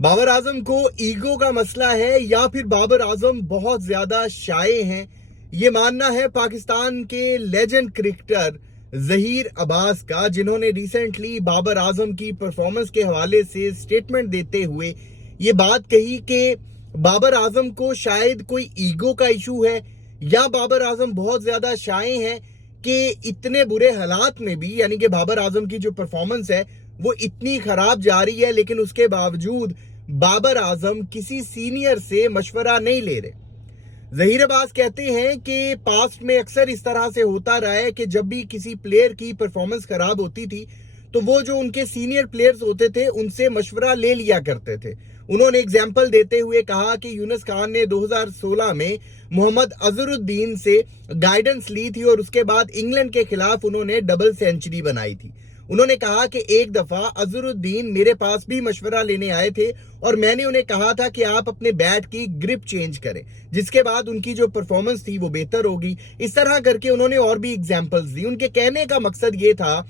बाबर आजम को ईगो का मसला है या फिर बाबर आजम बहुत ज्यादा शाये हैं, ये मानना है पाकिस्तान के लेजेंड क्रिकेटर जहीर अब्बास का, जिन्होंने रिसेंटली बाबर आजम की परफॉर्मेंस के हवाले से स्टेटमेंट देते हुए ये बात कही कि बाबर आजम को शायद कोई ईगो का इशू है या बाबर आजम बहुत ज्यादा शाये हैं कि इतने बुरे हालात में भी, यानी कि बाबर आजम की जो परफॉर्मेंस है वो इतनी खराब जा रही है, लेकिन उसके बावजूद बाबर आजम किसी सीनियर से मशवरा नहीं ले रहे। जहीर अब्बास कहते हैं कि पास्ट में अक्सर इस तरह से होता रहा है कि जब भी किसी प्लेयर की परफॉर्मेंस खराब होती थी तो वो जो उनके सीनियर प्लेयर्स होते थे उनसे मशवरा ले लिया करते थे। उन्होंने एग्जाम्पल देते हुए कहा कि यूनुस खान ने 2016 में मोहम्मद अजहरुद्दीन से गाइडेंस ली थी और उसके बाद इंग्लैंड के खिलाफ उन्होंने डबल सेंचुरी बनाई थी। उन्होंने कहा कि एक दफा अजहरुद्दीन मेरे पास भी मशवरा लेने आए थे और मैंने उन्हें कहा था कि आप अपने बैट की ग्रिप चेंज करें, जिसके बाद उनकी जो परफॉर्मेंस थी वो बेहतर होगी। इस तरह करके उन्होंने और भी एग्जांपल्स दी। उनके कहने का मकसद ये था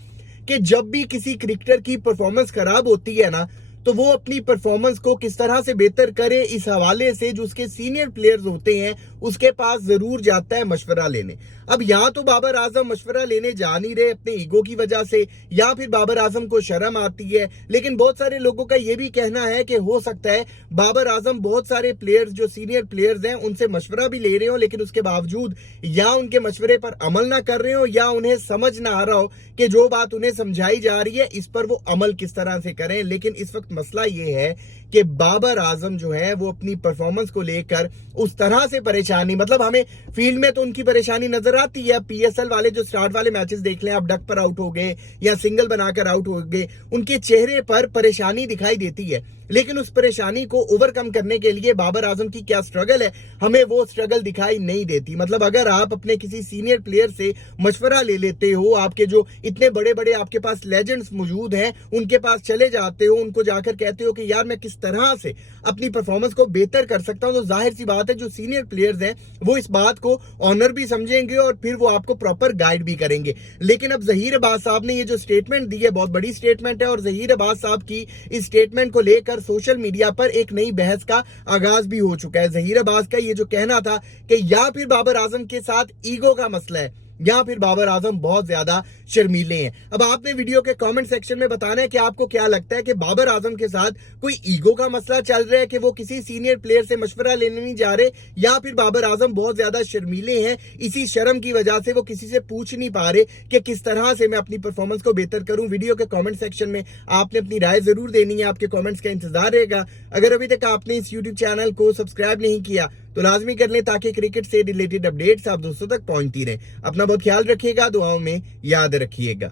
कि जब भी किसी क्रिकेटर की परफॉर्मेंस खराब होती है ना, तो वो अपनी परफॉर्मेंस को किस तरह से बेहतर करे, इस हवाले से जो उसके सीनियर प्लेयर्स होते हैं उसके पास जरूर जाता है मशवरा लेने। अब यहाँ तो बाबर आजम मशवरा लेने जा नहीं रहे अपने ईगो की वजह से, या फिर बाबर आजम को शर्म आती है, लेकिन बहुत सारे लोगों का ये भी कहना है कि हो सकता है बाबर आजम बहुत सारे प्लेयर्स जो सीनियर प्लेयर्स हैं उनसे मशवरा भी ले रहे हो, लेकिन उसके बावजूद या उनके मशवरे पर अमल ना कर रहे हो या उन्हें समझ ना आ रहा हो कि जो बात उन्हें समझाई जा रही है इस पर वो अमल किस तरह से करें। लेकिन इस वक्त मसला ये है कि बाबर आजम जो है वो अपनी परफॉर्मेंस को लेकर उस तरह से परेशानी, मतलब हमें फील्ड में तो उनकी परेशानी नजर आती है। पीएसएल वाले जो स्टार्ट वाले मैचेस देख लें, आप डक पर आउट हो गए या सिंगल बनाकर आउट हो गए, उनके चेहरे पर परेशानी दिखाई देती है, लेकिन उस परेशानी को ओवरकम करने के लिए बाबर आजम की क्या स्ट्रगल है, हमें वो स्ट्रगल दिखाई नहीं देती। मतलब अगर आप अपने किसी सीनियर प्लेयर से मशवरा ले लेते हो, आपके जो इतने बड़े बड़े आपके पास लेजेंड्स मौजूद हैं उनके पास चले जाते हो, उनको जाकर कहते हो कि यार मैं किस तरह से अपनी परफॉर्मेंस को बेहतर कर सकता हूं, तो जाहिर सी बात है जो सीनियर प्लेयर्स हैं वो इस बात को ऑनर भी समझेंगे और फिर वो आपको प्रॉपर गाइड भी करेंगे। लेकिन अब जहीर अब्बास साहब ने ये जो स्टेटमेंट दी है बहुत बड़ी स्टेटमेंट है, और जहीर अब्बास साहब की इस स्टेटमेंट को लेकर सोशल मीडिया पर एक नई बहस का आगाज भी हो चुका है। जहीर अब्बास का ये जो कहना था कि या फिर बाबर आजम के साथ ईगो का मसला है या फिर बाबर आजम बहुत ज्यादा शर्मीले हैं। अब आपने वीडियो के कमेंट सेक्शन में बताना है कि आपको क्या लगता है कि बाबर आजम के साथ कोई ईगो का मसला चल रहा है कि वो किसी सीनियर प्लेयर से मशवरा लेने नहीं जा रहे, या फिर बाबर आजम बहुत ज्यादा शर्मीले हैं, इसी शर्म की वजह से वो किसी से पूछ नहीं पा रहे कि किस तरह से मैं अपनी परफॉर्मेंस को बेहतर करूं। वीडियो के कमेंट सेक्शन में आपने अपनी राय जरूर देनी है, आपके कमेंट्स का इंतजार रहेगा। अगर अभी तक आपने इस यूट्यूब चैनल को सब्सक्राइब नहीं किया तो लाजमी कर लें ताकि क्रिकेट से रिलेटेड अपडेट्स आप दोस्तों तक पहुंचती रहे। अपना बहुत ख्याल रखिएगा, दुआओं में याद रखिएगा।